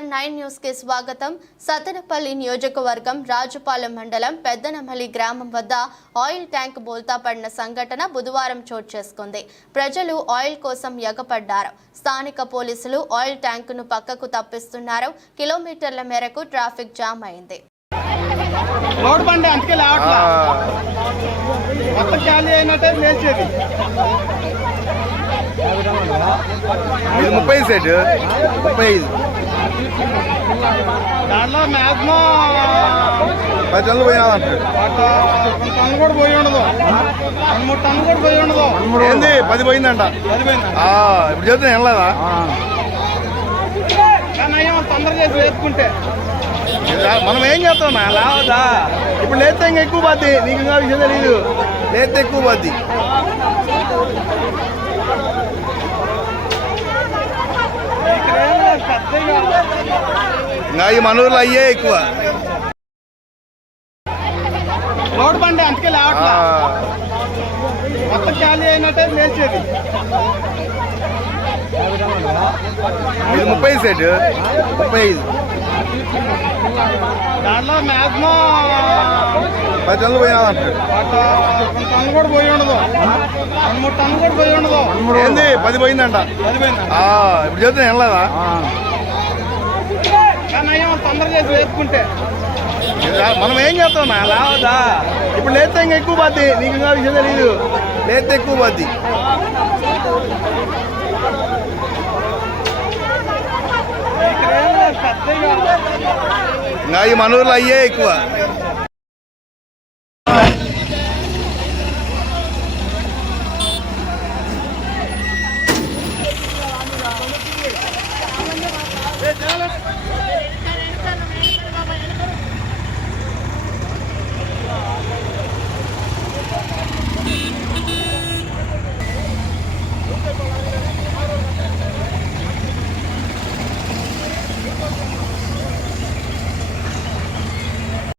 Namaskar 9 news కి స్వాగతం. సతనపల్లి నియోజకవర్గం రాజుపాలెం మండలం పెద్దనమలి గ్రామం వద్ద ఆయిల్ ట్యాంక్ బోల్తా పడిన సంఘటన బుధవారం చోటు చేసుకుంది. ప్రజలు ఆయిల్ కోసం ఎగపడ్డారు. స్థానిక పోలీసులు ఆయిల్ ట్యాంకును పక్కకు తప్పిస్తున్నారు. కిలోమీటర్ల మేరకు ట్రాఫిక్ జామ్ అయింది. రోడ్ బండి అందుకే లావట్లా మొత్తం ఖాళీ అయినట్టే లేచేది. ఇది 30 సెట్ 35 దాంట్లో మ్యాక్సిమం 10 టన్నులు పోయినాదంటారు. టన్ను కూడా పోయి ఉండదు, 2-3 టన్ను కూడా పోయి ఉండదు. ఏంది 10 పోయిందంట. ఇప్పుడు చెప్తే వెళ్ళదా కానీ అయ్యా తొందర చేసి వేసుకుంటే మనం ఏం చేస్తాం లావదా. ఇప్పుడు లేస్తే ఇంకా ఎక్కువ పోద్ది. నీకు ఇంకా విషయం తెలీదు, లేస్తే ఎక్కువ పోద్ది. ఇంకా ఈ మనూర్లో అయ్యే ఎక్కువ. రోడ్ బండి అందుకే లావట్లా మొత్తం ఖాళీ అయినట్టే లేచేది. ఇది 30 సెట్ 35 దాంట్లో మ్యాక్సిమం 10 టన్నులు పోయినాదంటారు. టన్ను కూడా పోయి ఉండదు, 2-3 టన్ను కూడా పోయి ఉండదు. ఏంది 10 పోయిందంట. ఇప్పుడు చెప్తే వెళ్ళదా కానీ అయ్యా తొందర చేసి వేసుకుంటే మనం ఏం చేస్తాం లావదా. ఇప్పుడు లేస్తే ఇంకా ఎక్కువ పోద్ది. నీకు ఇంకా విషయం తెలీదు, లేస్తే ఎక్కువ పోద్ది. ఇంకా ఈ మనూర్లో అయ్యే ఎక్కువ. చాలా